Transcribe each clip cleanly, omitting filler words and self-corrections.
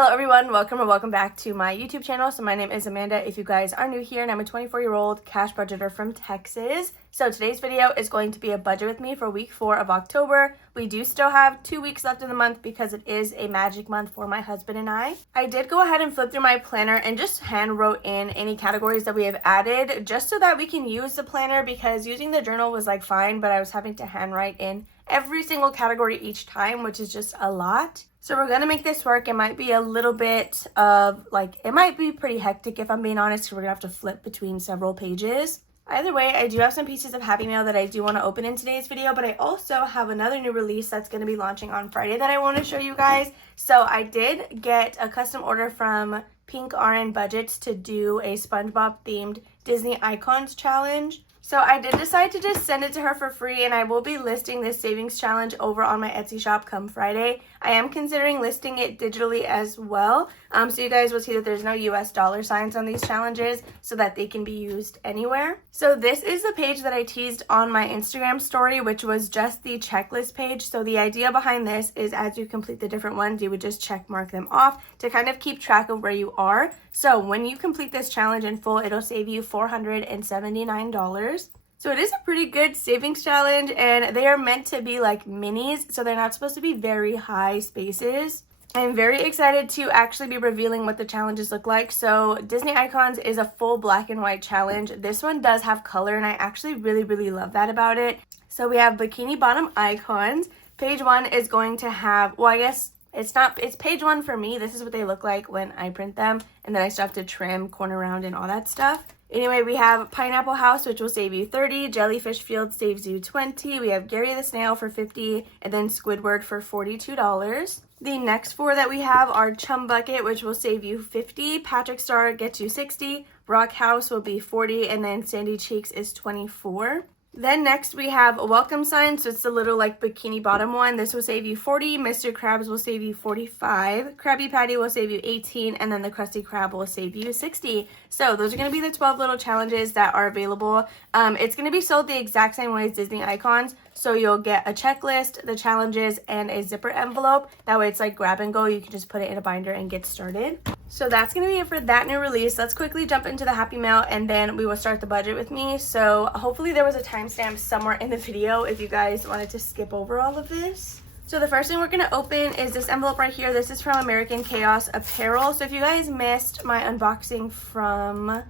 Hello everyone, welcome back to my YouTube channel. So my name is Amanda if you guys are new here, and I'm a 24-year-old cash budgeter from Texas. So today's video is going to be a budget with me for week 4 of October. We do still have 2 weeks left in the month because it is a magic month for my husband and I. I did go ahead and flip through my planner and just hand wrote in any categories that we have added just so that we can use the planner, because using the journal was like fine, but I was having to handwrite in every single category each time, which is just a lot. So we're going to make this work. It might be a little bit of it might be pretty hectic if I'm being honest, because we're going to have to flip between several pages. Either way, I do have some pieces of Happy Mail that I do want to open in today's video, but I also have another new release that's going to be launching on Friday that I want to show you guys. So I did get a custom order from Pink RN Budgets to do a SpongeBob themed Disney Icons challenge. So I did decide to just send it to her for free, and I will be listing this savings challenge over on my Etsy shop come Friday. I am considering listing it digitally as well, so you guys will see that there's no US dollar signs on these challenges so that they can be used anywhere. So this is the page that I teased on my Instagram story, which was just the checklist page. So the idea behind this is as you complete the different ones, you would just check mark them off to kind of keep track of where you are. So when you complete this challenge in full, it'll save you $479. So it is a pretty good savings challenge, and they are meant to be like minis, so they're not supposed to be very high spaces. I'm very excited to actually be revealing what the challenges look like. So Disney Icons is a full black and white challenge. This one does have color, and I actually really love that about it. So we have bikini bottom icons. Page 1 is going to have, well, I guess it's page 1 for me. This is what they look like when I print them, and then I still have to trim, corner round, and all that stuff. Anyway, we have Pineapple House, which will save you $30. Jellyfish Field saves you $20. We have Gary the Snail for $50, and then Squidward for $42. The next 4 that we have are Chum Bucket, which will save you $50. Patrick Star gets you $60. Rock House will be $40, and then Sandy Cheeks is $24. Then next we have a welcome sign, so it's the little bikini bottom one. This will save you $40. Mr. Krabs will save you $45. Krabby Patty will save you $18, and then the Krusty Krab will save you $60. So those are going to be the 12 little challenges that are available. It's going to be sold the exact same way as Disney Icons. So you'll get a checklist, the challenges, and a zipper envelope. That way it's like grab and go. You can just put it in a binder and get started. So that's going to be it for that new release. Let's quickly jump into the Happy Mail, and then we will start the budget with me. So hopefully there was a timestamp somewhere in the video if you guys wanted to skip over all of this. So the first thing we're going to open is this envelope right here. This is from American Chaos Apparel. So if you guys missed my unboxing from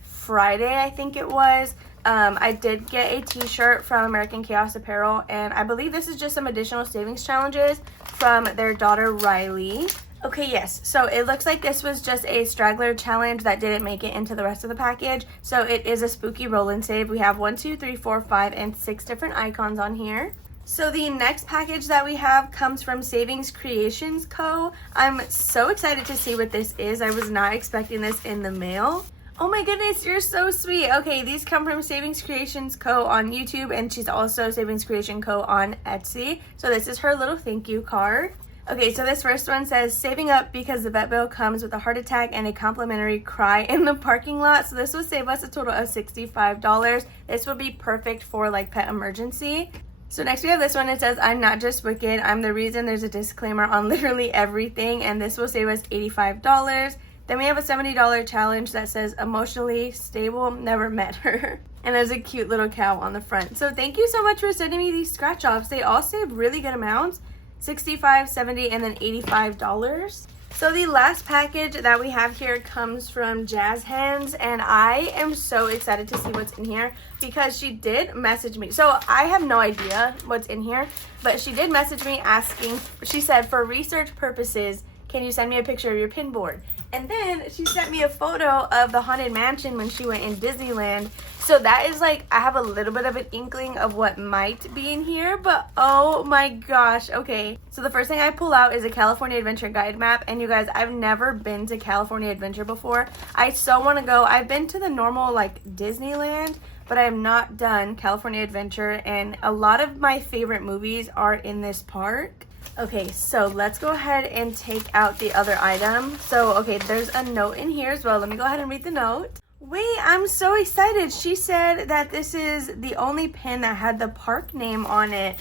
Friday, I think it was, I did get a t-shirt from American Chaos Apparel, and I believe this is just some additional savings challenges from their daughter Riley. Okay, yes, so it looks like this was just a straggler challenge that didn't make it into the rest of the package. So it is a spooky roll and save. We have 1, 2, 3, 4, 5, and 6 different icons on here. So the next package that we have comes from Savings Creations Co. I'm so excited to see what this is. I was not expecting this in the mail. Oh my goodness, you're so sweet. Okay, these come from Savings Creations Co. on YouTube, and she's also Savings Creation Co. on Etsy. So this is her little thank you card. Okay, so this first one says, saving up because the vet bill comes with a heart attack and a complimentary cry in the parking lot. So this will save us a total of $65. This would be perfect for pet emergency. So next we have this one. It says, I'm not just wicked, I'm the reason. There's a disclaimer on literally everything, and this will save us $85. Then we have a $70 challenge that says, emotionally stable, never met her. And there's a cute little cow on the front. So thank you so much for sending me these scratch offs. They all save really good amounts. $65, $70, and then $85. So the last package that we have here comes from Jazz Hands, and I am so excited to see what's in here because she did message me. So I have no idea what's in here, but she did message me asking, she said, for research purposes, can you send me a picture of your pin board? And then she sent me a photo of the Haunted Mansion when she went in Disneyland. So that is I have a little bit of an inkling of what might be in here, but oh my gosh. Okay, so the first thing I pull out is a California Adventure guide map, and you guys, I've never been to California Adventure before. I so want to go. I've been to the normal Disneyland, but I have not done California Adventure, and a lot of my favorite movies are in this park. Okay, so let's go ahead and take out the other item. So, okay, there's a note in here as well. Let me go ahead and read the note. Wait, I'm so excited. She said that this is the only pin that had the park name on it.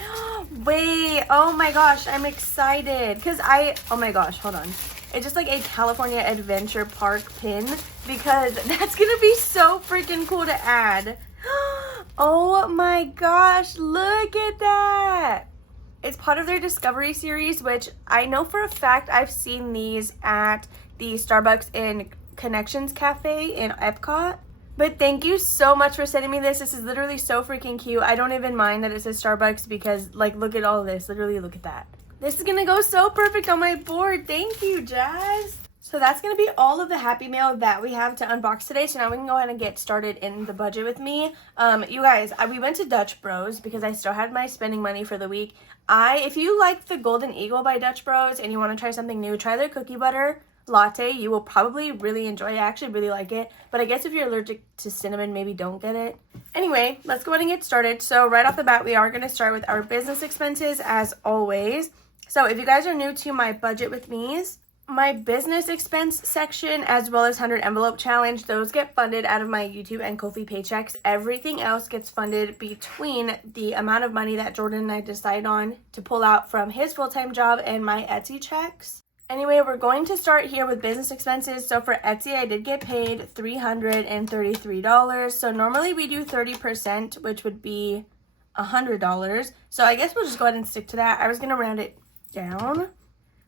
Wait, oh my gosh, I'm excited. Oh my gosh, hold on. It's just like a California Adventure Park pin because that's gonna be so freaking cool to add. Oh my gosh, look at that. It's part of their Discovery series, which I know for a fact I've seen these at the Starbucks in Connections Cafe in Epcot. But thank you so much for sending me this. This is literally so freaking cute. I don't even mind that it says Starbucks because, like, look at all of this. Literally, look at that. This is gonna go so perfect on my board. Thank you, Jazz. So that's gonna be all of the Happy Mail that we have to unbox today. So now we can go ahead and get started in the budget with me. You guys, we went to Dutch Bros because I still had my spending money for the week. If you like the Golden Eagle by Dutch Bros and you want to try something new, try their cookie butter latte. You will probably really enjoy it. I actually really like it, but I guess if you're allergic to cinnamon, maybe don't get it. Anyway, let's go ahead and get started. So right off the bat, we are going to start with our business expenses as always. So if you guys are new to my budget with me's, my business expense section as well as 100 envelope challenge, those get funded out of my YouTube and Ko-fi paychecks. Everything else gets funded between the amount of money that Jordan and I decide on to pull out from his full-time job and my Etsy checks. Anyway, we're going to start here with business expenses. So for Etsy, I did get paid $333. So normally we do 30%, which would be $100. So I guess we'll just go ahead and stick to that. I was going to round it down.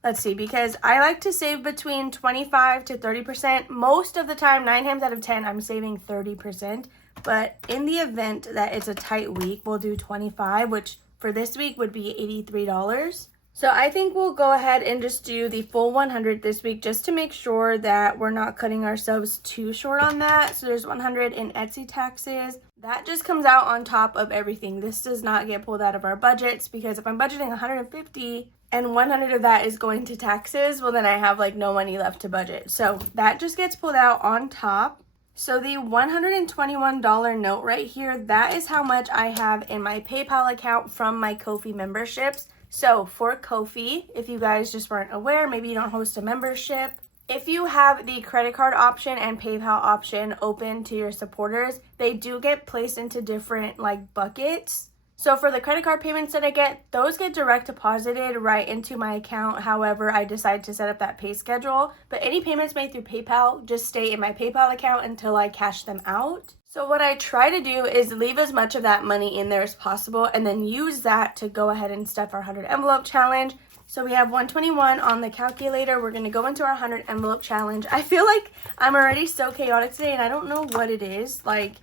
Let's see, because I like to save between 25 to 30%. Most of the time, 9 times out of 10, I'm saving 30%. But in the event that it's a tight week, we'll do 25, which for this week would be $83. So I think we'll go ahead and just do the full 100 this week just to make sure that we're not cutting ourselves too short on that. So there's 100 in Etsy taxes. That just comes out on top of everything. This does not get pulled out of our budgets because if I'm budgeting 150 and 100 of that is going to taxes, well then I have like no money left to budget. So that just gets pulled out on top. So the $121 note right here, that is how much I have in my PayPal account from my Ko-fi memberships. So for Ko-fi, if you guys just weren't aware, maybe you don't host a membership. If you have the credit card option and PayPal option open to your supporters, they do get placed into different like buckets. So for the credit card payments that I get, those get direct deposited right into my account. However, I decide to set up that pay schedule. But any payments made through PayPal just stay in my PayPal account until I cash them out. So what I try to do is leave as much of that money in there as possible and then use that to go ahead and stuff our 100 envelope challenge. So we have 121 on the calculator. We're going to go into our 100 envelope challenge. I feel like I'm already so chaotic today and I don't know what it is. Like,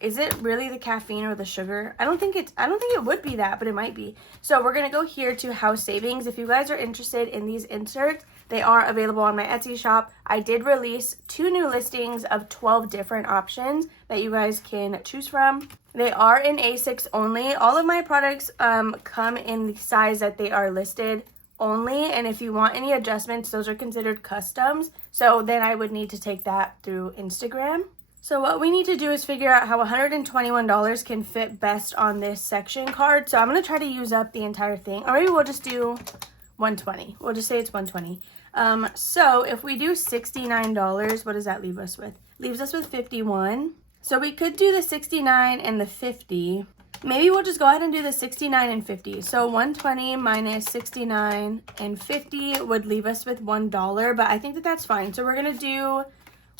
is it really the caffeine or the sugar? I don't think it would be that, but it might be. So we're going to go here to house savings. If you guys are interested in these inserts, they are available on my Etsy shop. I did release 2 new listings of 12 different options that you guys can choose from. They are in A6 only. All of my products come in the size that they are listed only. And if you want any adjustments, those are considered customs. So then I would need to take that through Instagram. So what we need to do is figure out how $121 can fit best on this section card. So I'm going to try to use up the entire thing. Or maybe we'll just do 120. We'll just say it's 120. So if we do $69, what does that leave us with? Leaves us with 51. So we could do the 69 and the 50. Maybe we'll just go ahead and do the 69 and 50. So 120 minus 69 and 50 would leave us with $1, but I think that that's fine. So we're going to do,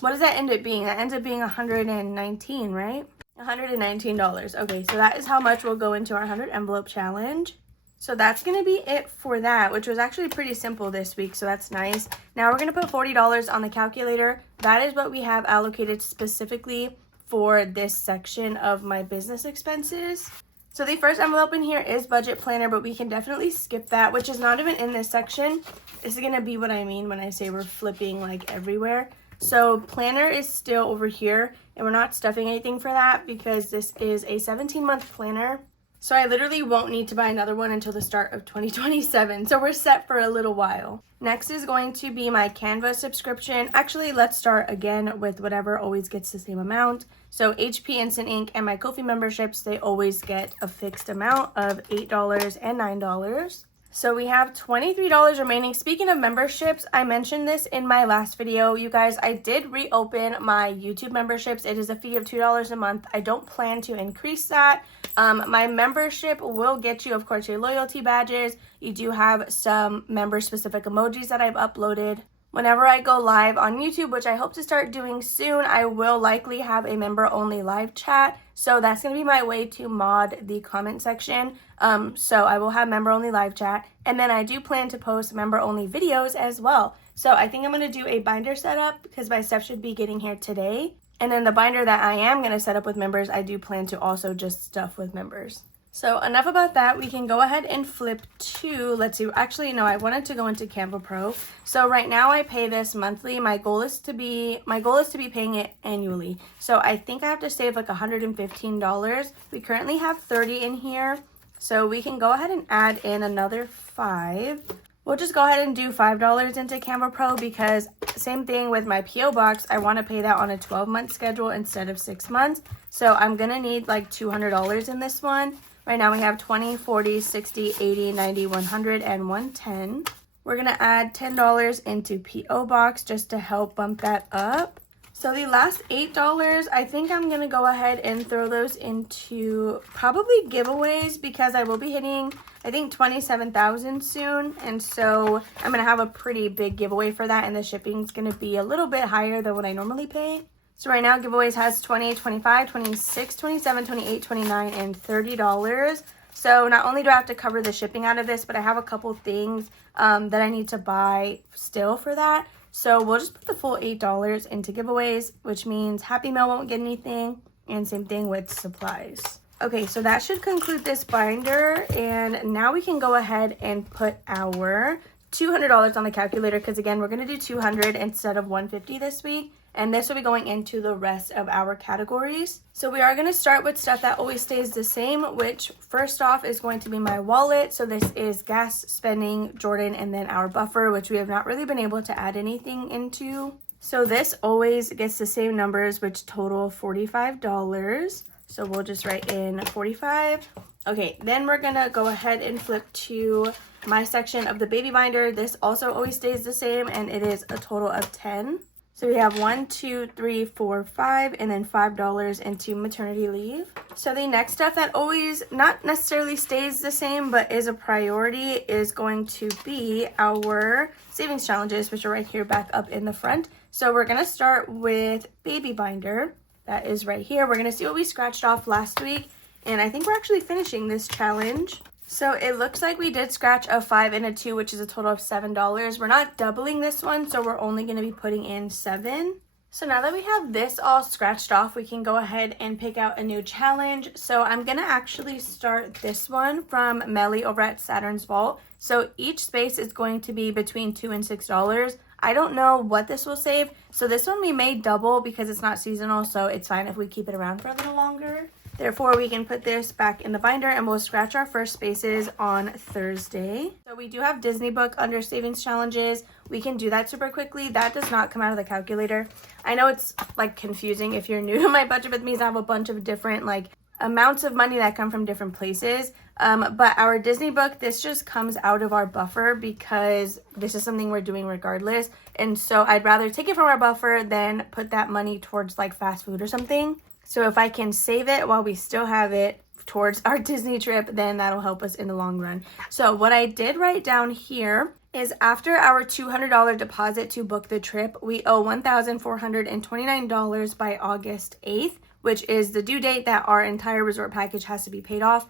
what does that end up being? That ends up being 119, right? $119. Okay, so that is how much will go into our 100 envelope challenge. So that's going to be it for that, which was actually pretty simple this week, so that's nice. Now we're going to put $40 on the calculator. That is what we have allocated specifically for this section of my business expenses. So the first envelope in here is budget planner, but we can definitely skip that, which is not even in this section. This is going to be what I mean when I say we're flipping like everywhere. So planner is still over here, and we're not stuffing anything for that because this is a 17-month planner. So I literally won't need to buy another one until the start of 2027. So we're set for a little while. Next is going to be my Canva subscription. Actually, let's start again with whatever always gets the same amount. So HP Instant Ink and my Ko-fi memberships, they always get a fixed amount of $8 and $9. So we have $23 remaining. Speaking of memberships, I mentioned this in my last video. You guys, I did reopen my YouTube memberships. It is a fee of $2 a month. I don't plan to increase that. My membership will get you, of course, your loyalty badges. You do have some member-specific emojis that I've uploaded. Whenever I go live on YouTube, which I hope to start doing soon, I will likely have a member-only live chat. So that's going to be my way to mod the comment section. So I will have member-only live chat. And then I do plan to post member-only videos as well. So I think I'm going to do a binder setup because my stuff should be getting here today. And then the binder that I am going to set up with members, I do plan to also just stuff with members. So enough about that. We can go ahead and flip to, let's see, actually, no, I wanted to go into Canva Pro. So right now I pay this monthly. My goal is to be paying it annually. So I think I have to save like $115. We currently have 30 in here. So we can go ahead and add in another 5. We'll just go ahead and do $5 into Canva Pro because same thing with my PO box. I want to pay that on a 12-month schedule instead of 6 months. So I'm going to need like $200 in this one. Right now we have 20, 40, 60, 80, 90, 100, and 110. We're going to add $10 into P.O. Box just to help bump that up. So the last $8, I think I'm going to go ahead and throw those into probably giveaways because I will be hitting, I think, 27,000 soon. And so I'm going to have a pretty big giveaway for that, and the shipping is going to be a little bit higher than what I normally pay. So right now, giveaways has 20, 25, 26, 27, 28, 29, and $30. So not only do I have to cover the shipping out of this, but I have a couple things that I need to buy still for that. So we'll just put the full $8 into giveaways, which means Happy Mail won't get anything, and same thing with supplies. Okay, so that should conclude this binder, and now we can go ahead and put our $200 on the calculator because, again, we're going to do 200 instead of 150 this week. And this will be going into the rest of our categories. So we are going to start with stuff that always stays the same, which first off is going to be my wallet. So this is gas spending, Jordan, and then our buffer, which we have not really been able to add anything into. So this always gets the same numbers, which total $45. So we'll just write in 45. Okay, then we're going to go ahead and flip to my section of the baby binder. This also always stays the same, and it is a total of 10. So we have 1, 2, 3, 4, 5, and then $5 into maternity leave. So the next stuff that always not necessarily stays the same, but is a priority is going to be our savings challenges, which are right here back up in the front. So we're going to start with baby binder. That is right here. We're going to see what we scratched off last week. And I think we're actually finishing this challenge. So it looks like we did scratch a 5 and a 2, which is a total of $7. We're not doubling this one, so we're only going to be putting in 7. So now that we have this all scratched off, we can go ahead and pick out a new challenge. So I'm going to actually start this one from Melly over at Saturn's Vault. So each space is going to be between $2 and $6. I don't know what this will save. So this one we may double because it's not seasonal, so it's fine if we keep it around for a little longer. Therefore, we can put this back in the binder and we'll scratch our first spaces on Thursday. So we do have Disney book under savings challenges. We can do that super quickly. That does not come out of the calculator. I know it's like confusing if you're new to my budget with me. I have a bunch of different like amounts of money that come from different places. But our Disney book, this just comes out of our buffer because this is something we're doing regardless. And so I'd rather take it from our buffer than put that money towards like fast food or something. So if I can save it while we still have it towards our Disney trip, then that'll help us in the long run. So what I did write down here is after our $200 deposit to book the trip, we owe $1,429 by August 8th, which is the due date that our entire resort package has to be paid off.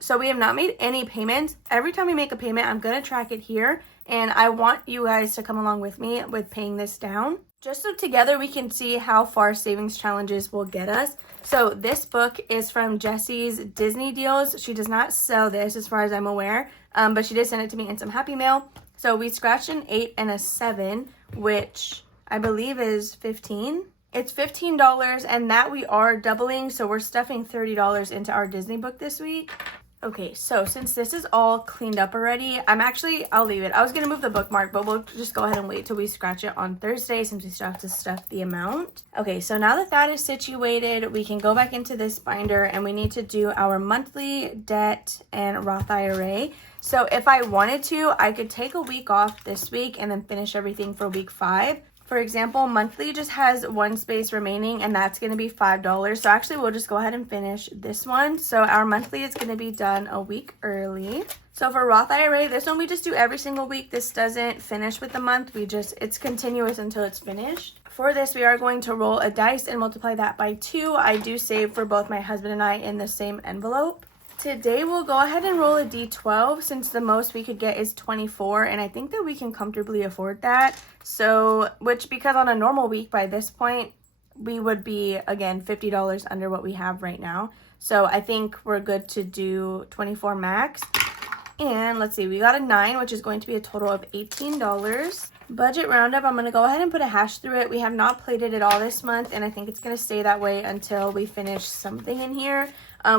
So we have not made any payments. Every time we make a payment, I'm going to track it here. And I want you guys to come along with me with paying this down, just so together we can see how far savings challenges will get us. So this book is from Jessie's Disney Deals. She does not sell this as far as I'm aware, but she did send it to me in some Happy Mail. So we scratched an 8 and a 7, which I believe is 15. It's $15, and that we are doubling, so we're stuffing $30 into our Disney book this week. Okay, so since this is all cleaned up already, I'll leave it. I was going to move the bookmark, but we'll just go ahead and wait till we scratch it on Thursday since we still have to stuff the amount. Okay, so now that that is situated, we can go back into this binder and we need to do our monthly debt and Roth IRA. So if I wanted to, I could take a week off this week and then finish everything for week 5. For example, monthly just has one space remaining, and that's going to be $5. So actually, we'll just go ahead and finish this one. So our monthly is going to be done a week early. So for Roth IRA, this one we just do every single week. This doesn't finish with the month. It's continuous until it's finished. For this, we are going to roll a dice and multiply that by 2. I do save for both my husband and I in the same envelope. Today we'll go ahead and roll a d12 since the most we could get is 24, and I think that we can comfortably afford that. So, because on a normal week by this point, we would be, again, $50 under what we have right now. So I think we're good to do 24 max. And let's see, we got a 9, which is going to be a total of $18. Budget roundup, I'm going to go ahead and put a hash through it. We have not played it at all this month, and I think it's going to stay that way until we finish something in here,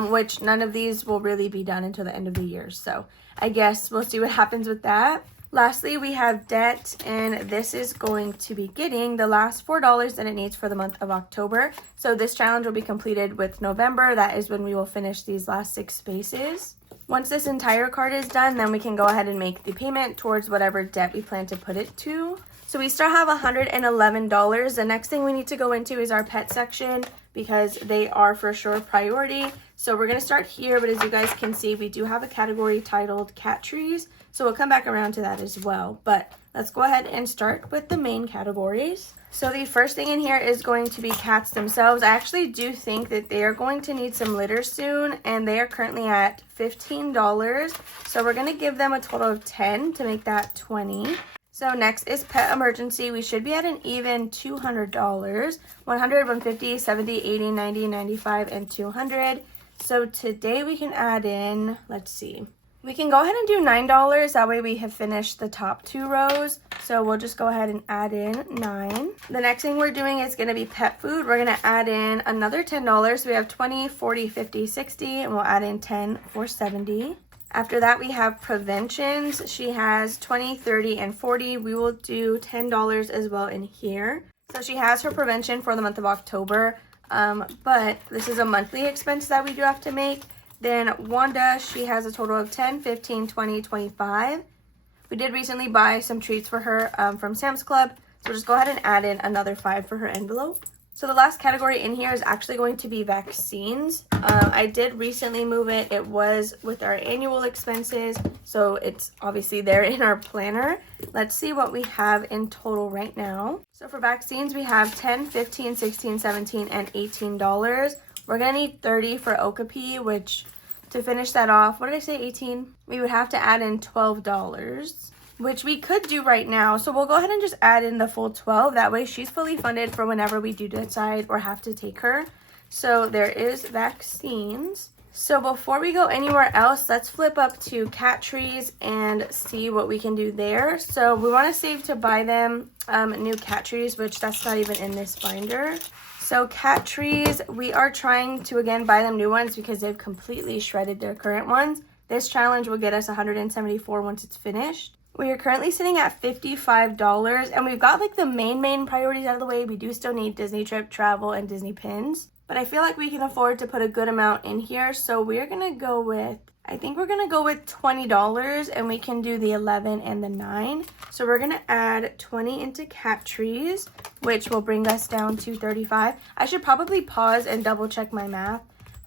which none of these will really be done until the end of the year. So I guess we'll see what happens with that. Lastly, we have debt, and this is going to be getting the last $4 that it needs for the month of October. So this challenge will be completed with November. That is when we will finish these last 6 spaces. Once this entire card is done, then we can go ahead and make the payment towards whatever debt we plan to put it to. So we still have $111. The next thing we need to go into is our pet section because they are for sure priority. So we're going to start here, but as you guys can see, we do have a category titled cat trees. So we'll come back around to that as well. But let's go ahead and start with the main categories. So the first thing in here is going to be cats themselves. I actually do think that they are going to need some litter soon, and they are currently at $15. So we're going to give them a total of 10 to make that 20. So next is pet emergency. We should be at an even $200. 100, 150, 70, 80, 90, 95, and 200. So today we can add in, let's see. We can go ahead and do $9. That way we have finished the top 2 rows. So we'll just go ahead and add in 9. The next thing we're doing is going to be pet food. We're going to add in another $10. So we have 20, 40, 50, 60, and we'll add in 10 for 70. After that, we have preventions. She has 20, 30, and 40. We will do $10 as well in here. So she has her prevention for the month of October. But this is a monthly expense that we do have to make. Then Wanda, she has a total of 10, 15, 20, 25. We did recently buy some treats for her from Sam's Club. So we'll just go ahead and add in another 5 for her envelope. So the last category in here is actually going to be vaccines. I did recently move it. It was with our annual expenses. So it's obviously there in our planner. Let's see what we have in total right now. So for vaccines, we have 10, 15, 16, 17, and $18. We're going to need 30 for Okapi, which to finish that off, what did I say, 18? We would have to add in $12, which we could do right now. So we'll go ahead and just add in the full 12. That way she's fully funded for whenever we do decide or have to take her. So there is vaccines. So before we go anywhere else, let's flip up to cat trees and see what we can do there. So we want to save to buy them new cat trees, which that's not even in this binder. So cat trees, we are trying to, again, buy them new ones because they've completely shredded their current ones. This challenge will get us $174 once it's finished. We are currently sitting at $55, and we've got like the main priorities out of the way. We do still need Disney trip, travel, and Disney pins. But I feel like we can afford to put a good amount in here. So we're going to go with, I think we're going to go with $20, and we can do the 11 and the 9. So we're going to add 20 into cat trees, which will bring us down to 35. I should probably pause and double check my math,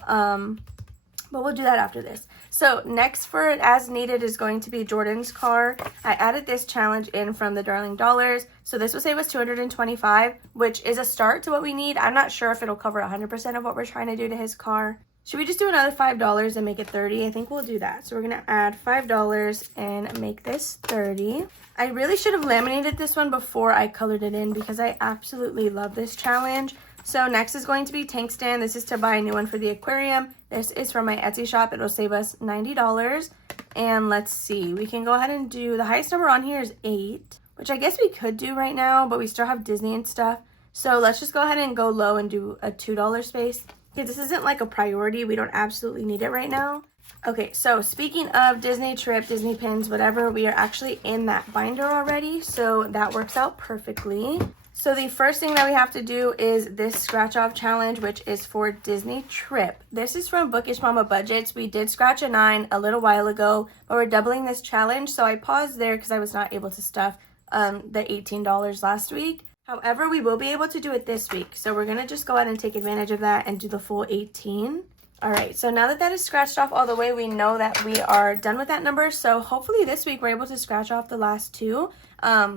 but we'll do that after this. So next for as needed is going to be Jordan's car. I added this challenge in from the Darling Dollars. So this will save us $225, which is a start to what we need. I'm not sure if it'll cover 100% of what we're trying to do to his car. Should we just do another $5 and make it 30? I think we'll do that. So we're going to add $5 and make this 30. I really should have laminated this one before I colored it in because I absolutely love this challenge. So next is going to be tank stand. This is to buy a new one for the aquarium. This is from my Etsy shop. It'll save us $90. And let's see, we can go ahead and do, the highest number on here is 8, which I guess we could do right now, but we still have Disney and stuff. So let's just go ahead and go low and do a $2 space. Okay, this isn't like a priority. We don't absolutely need it right now. Okay, so speaking of Disney trip, Disney pins, whatever, we are actually in that binder already. So that works out perfectly. So the first thing that we have to do is this scratch off challenge, which is for Disney trip. This is from Bookish Mama Budgets. We did scratch a 9 a little while ago, but we're doubling this challenge. So I paused there because I was not able to stuff the $18 last week. However, we will be able to do it this week. So we're going to just go ahead and take advantage of that and do the full 18. All right, so now that is scratched off all the way, we know that we are done with that number. So hopefully this week we're able to scratch off the last two. I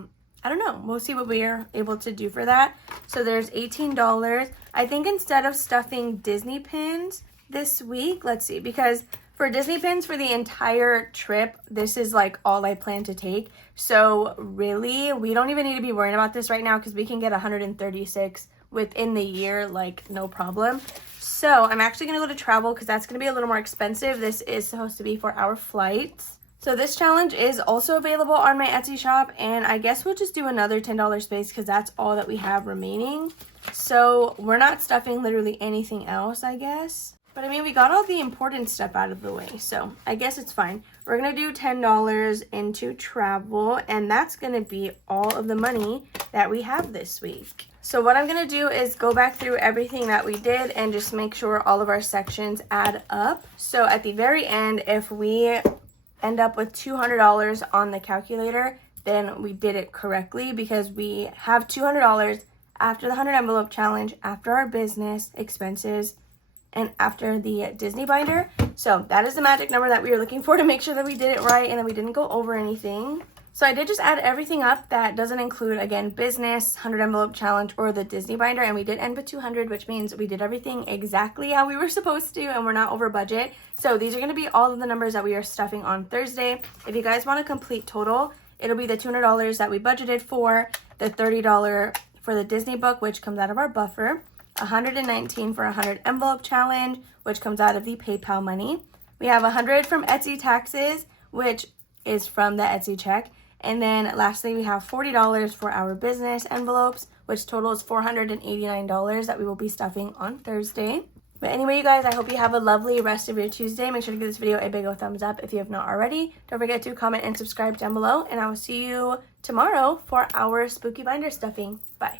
don't know. We'll see what we are able to do for that. So there's $18. I think instead of stuffing Disney pins this week, let's see, because for Disney pins for the entire trip, this is like all I plan to take. So really, we don't even need to be worrying about this right now because we can get 136 within the year, like no problem. So I'm actually going to go to travel because that's going to be a little more expensive. This is supposed to be for our flights. So this challenge is also available on my Etsy shop, and I guess we'll just do another $10 space because that's all that we have remaining. So we're not stuffing literally anything else, I guess. But I mean, we got all the important stuff out of the way, so I guess it's fine. We're going to do $10 into travel, and that's going to be all of the money that we have this week. So what I'm going to do is go back through everything that we did and just make sure all of our sections add up. So at the very end, if we end up with $200 on the calculator, then we did it correctly because we have $200 after the 100 envelope challenge, after our business expenses, and after the Disney binder. So that is the magic number that we were looking for to make sure that we did it right and that we didn't go over anything. So I did just add everything up that doesn't include, again, business, 100 envelope challenge, or the Disney binder, and we did end with 200, which means we did everything exactly how we were supposed to, and we're not over budget. So these are going to be all of the numbers that we are stuffing on Thursday. If you guys want a complete total, it'll be the $200 that we budgeted for, the $30 for the Disney book, which comes out of our buffer, $119 for a 100 envelope challenge, which comes out of the PayPal money. We have $100 from Etsy taxes, which is from the Etsy check. And then lastly, we have $40 for our business envelopes, which totals $489 that we will be stuffing on Thursday. But anyway, you guys, I hope you have a lovely rest of your Tuesday. Make sure to give this video a big old thumbs up if you have not already. Don't forget to comment and subscribe down below. And I will see you tomorrow for our spooky binder stuffing. Bye.